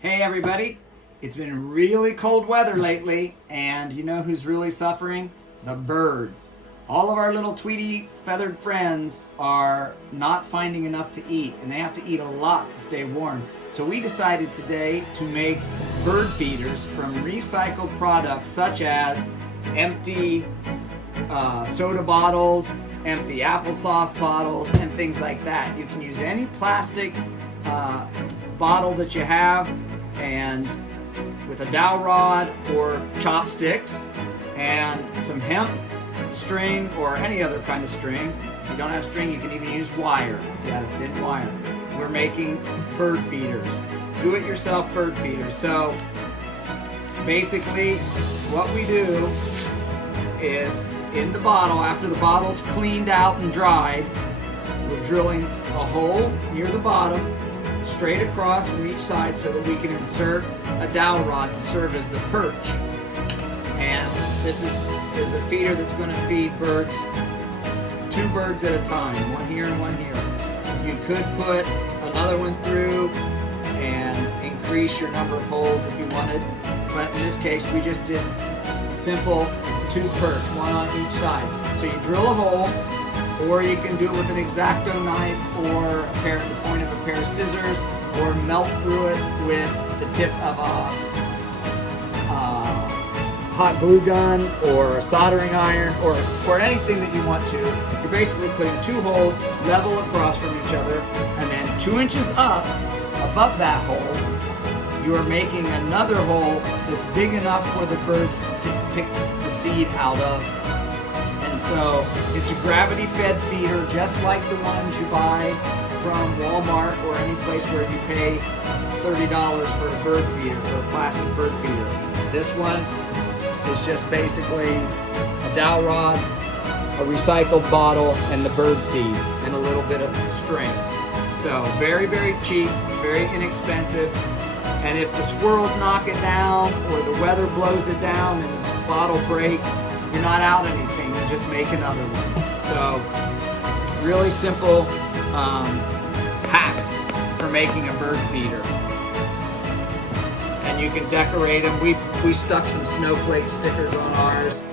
Hey everybody, it's been really cold weather lately, and you know who's really suffering? The birds. All of our little Tweety feathered friends are not finding enough to eat, and they have to eat a lot to stay warm. So we decided today to make bird feeders from recycled products such as empty soda bottles, empty applesauce bottles, and things like that. You can use any plastic bottle that you have, and with a dowel rod or chopsticks and some hemp string or any other kind of string. If you don't have string, you can even use wire if you have a thin wire. We're making bird feeders, do-it-yourself bird feeders. So basically what we do is in the bottle, after the bottle's cleaned out and dried, we're drilling a hole near the bottom straight across from each side so that we can insert a dowel rod to serve as the perch. And this is a feeder that's going to feed birds, 2 birds at a time, one here and one here. You could put another one through and increase your number of holes if you wanted, but in this case we just did simple 2 perch, one on each side. So you drill a hole, or you can do it with an X-Acto knife or the point of a pair of scissors, or melt through it with the tip of a hot glue gun or a soldering iron, or anything that you want to. You're basically putting 2 holes level across from each other, and then 2 inches up above that hole you are making another hole that's big enough for the birds to pick the seed out of. And so it's a gravity fed feeder, just like the ones you buy from Walmart or any place where you pay $30 for a bird feeder, for a plastic bird feeder. This one is just basically a dowel rod, a recycled bottle, and the bird seed, and a little bit of string. So very, very cheap, very inexpensive. And if the squirrels knock it down, or the weather blows it down and the bottle breaks, you're not out anything, you just make another one. So really simple hack for making a bird feeder. And you can decorate them. We stuck some snowflake stickers on ours,